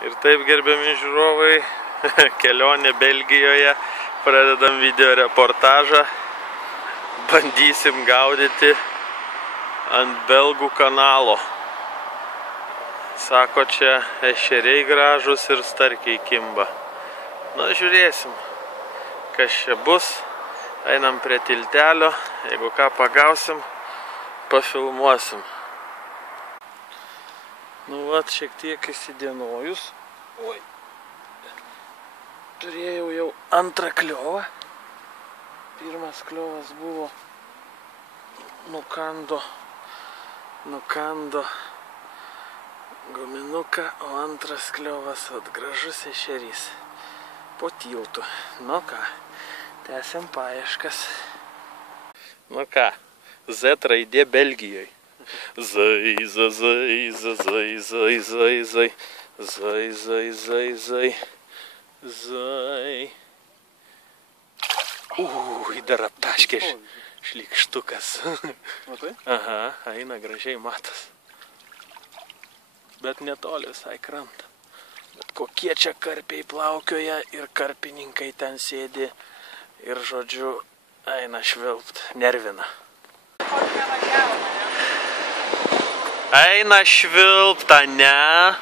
Ir taip, gerbiami žiūrovai, kelionė Belgijoje, pradedam video reportažą, bandysim gaudyti ant belgų kanalo. Sako, čia ešeriai gražus ir starkiai kimba. Na, žiūrėsim, kas čia bus. Einam prie tiltelio, jeigu ką pagausim, pafilmuosim. Nu, vat, šiek tiek įsidienojus. Oi. Turėjau jau antrą kliovą. Pirmas kliovas buvo nukando guminuką, o antras kliovas vat gražus ešerys po tiltu. Nu ką, tęsiam paieškas. Nu ką, Z raidė Belgijoje. Zai, zai, zai, zai, zai, zai, zai, zai, zai, zai, zai, zai. Dar aptaškė šlikštukas. Matai? Aha, eina gražiai matas. Bet netoli visai krantą. Bet kokie čia karpiai plaukioja ir karpininkai ten sėdi ir, žodžiu, eina švilpt, nervina. Eina švilpta, ne?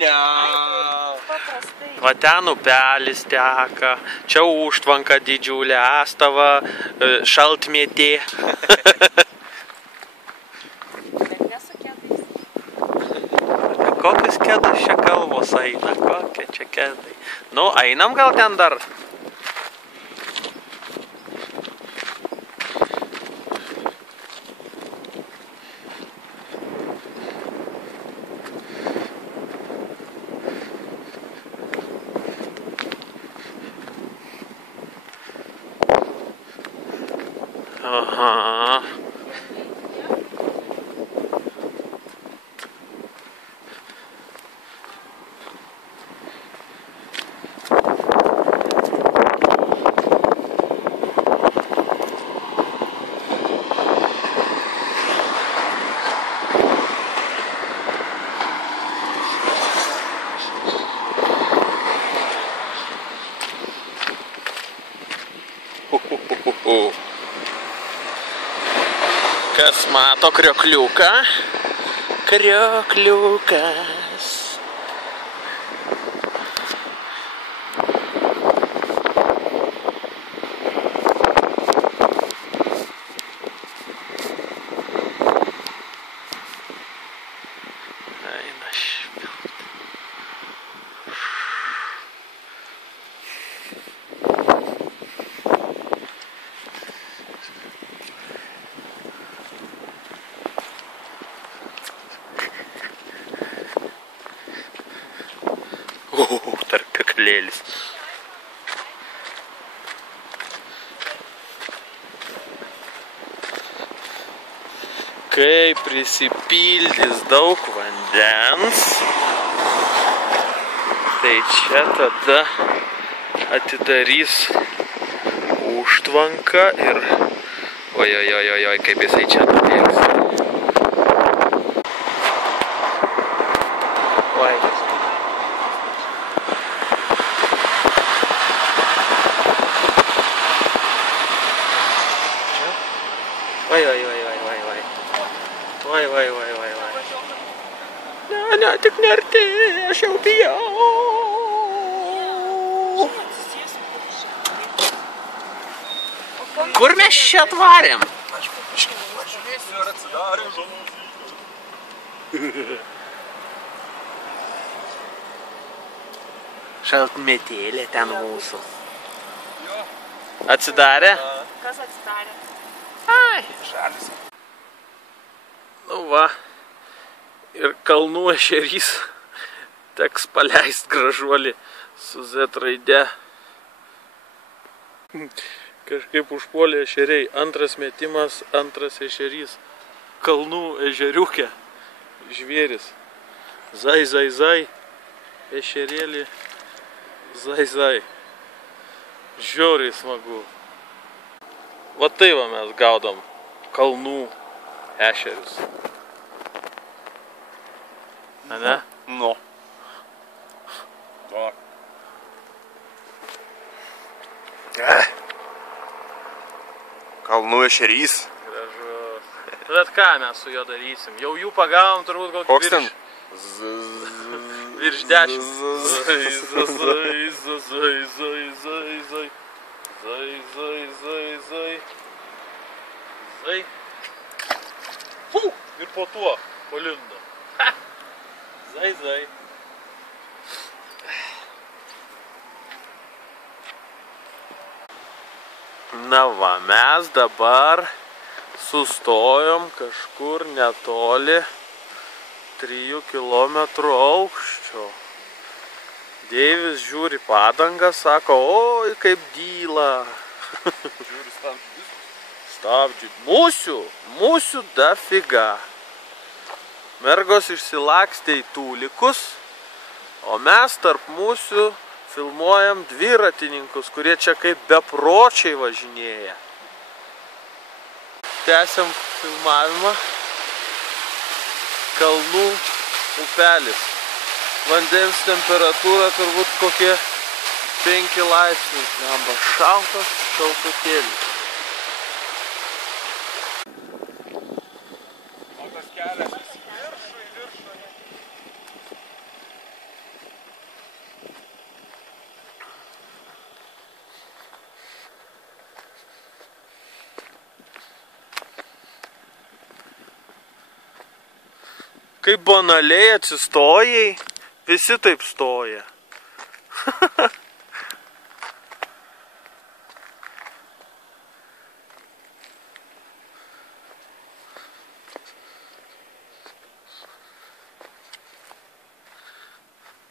Ne. Va ten upelis teka, čia užtvanka didžiulė, astava, šaltmėtė. Bet nesu kedais. Kokius kedus čia kalbos eina, kokie čia kedai. Nu, einam gal ten dar? Aha. Kas mato kriokliuką? Kriokliukas. Eina švilpt. Tarpeklėlis. Kai prisipildys daug vandens, tai čia tada atidarys užtvanką ir oi, kaip jisai čia nubėgs. Oi. Ne, tik neartėj, aš jau bijau. Kur mes čia atvarėm? Aš pažiūrėsiu, ar atsidarė žodžiu. Šaltmėtėlė ten mūsų. Atsidarė? Kas atsidarė? Ai. Žalis. Nu va. Ir kalnų ešerys. Teks paleist gražuolį su Z raide. Kažkaip užpuolė ešeriai. Antras metimas, antras ešerys. Kalnų ežeriukė. Žvėris. Zai, zai, zai. Ešerėlį. Zai, zai. Žiauriai smagu. Va tai va mes gaudom kalnų ešerius. Ane? Nu. Kalnų ešerys. Gražu. Bet ką mes su juo darysim? Jau jų pagavom turbūt kokį Koks ten? virš 10. Zai, zai, zai, zai, zai, zai, zai. Zai, zai, zai, zai. Zai. Fū! Ir po tuo palindo. Ha! Zai, zai. Na va, mes dabar sustojom kažkur netoli 3 kilometrų aukščio. Deivis žiūri padangą, sako, oi kaip dyla. Žiūri stabdžius. Stabdžių. Mūsių dafiga. Mergos išsilakstė į tūlikus, o mes tarp mūsų filmuojam dviratininkus, kurie čia kaip bepročiai važinėja. Tęsiam filmavimą. Kalnų upelis. Vandens temperatūra turbūt kokie 5 laipsniai. Gamba šaltas šaltutėlis. O tas kelias vis į viršų. Kaip banaliai atsistojai, visi taip stoja.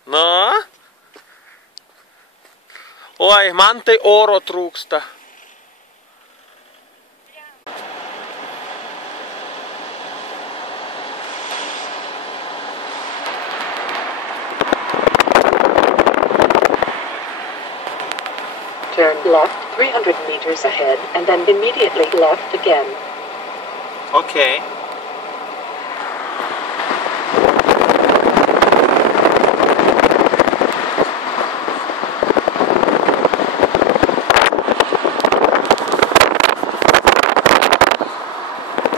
Na? Oi, man tai oro trūksta. Turn left 300 meters ahead and then immediately left again. Okay.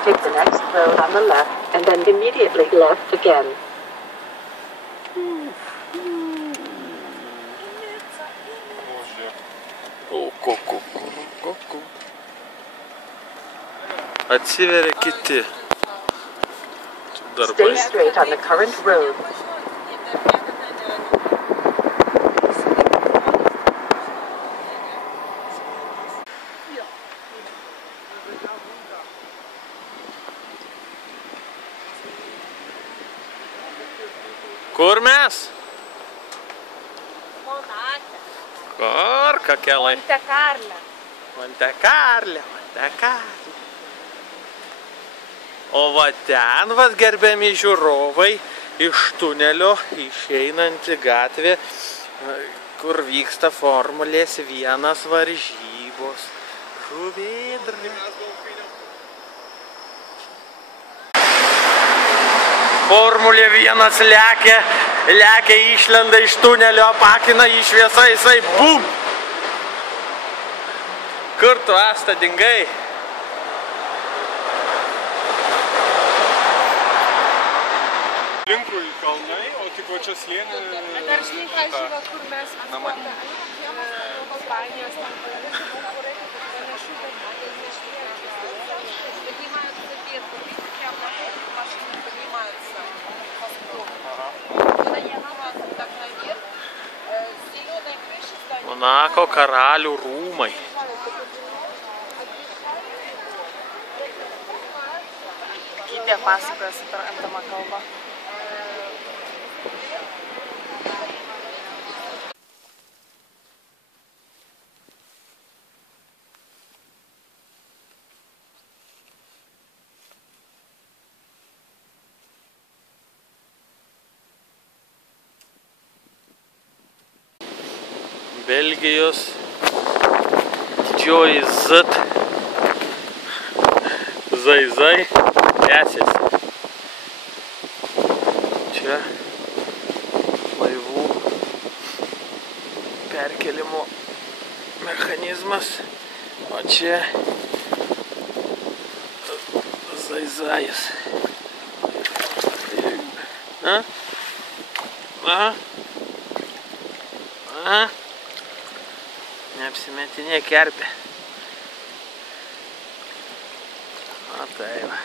Take the next road on the left and then immediately left again. Atsiveria kiti. Stay straight on the current road. Kur mes? Kur, kokia lai? Montecarlo. Montecarlo. O va ten, va, gerbiami žiūrovai, iš tunelio išeinanti gatvė, kur vyksta Formulės 1 varžybos. Žuvėdra. Formulė 1 lekia, išlenda iš tunelio, apakina į šviesą, jisai bum! Kur tu, Asta, dingai? Linkui kalnai, o tik va čia slėnė... Dar žinai, ką žinau, kur mes atspome kompanijos tam panašių dalykų нешвидше. Поднимаются вверх, видите, прямо напротив машины поднимаются по склону. Когда я намазала так наверх, с зеленой крыши станет... Monako karalių rūmai. Gidė pasakoja suprantama kalba. Belgijos didžioji Z Zai tęsiasi. Čia laivų perkelimo mechanizmas, o čia zajus. A? A? A? Neapsimetinė kerpė. O tai va.